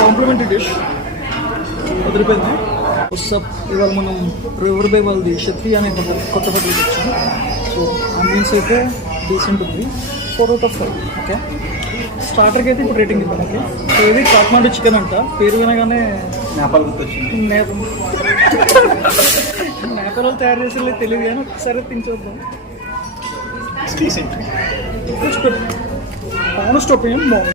Complementary dish వదిలిపోయింది. వస్తప్ ఇవాళ మనం river by వాళ్ళది క్షత్రియ అనే కొత్త హోటల్కి వచ్చాం. సో అంబియన్స్ అయితే డీసెంట్ ఉంది, 4 out of 5. ఓకే, స్టార్టర్కి అయితే ఇప్పుడు రేటింగ్ ఇవ్వాలి. ఓకే, సో ఇది కాట్మాండు చికెన్ అంట, పేరు వినగానే నేపాల్ గుర్తొచ్చింది. నేపాల్ తయారు చేసేది తెలియదు కానీ ఒకసారి తించొద్దాం. ఆనెస్ట్ ఒపీనియన్ బాగుంది.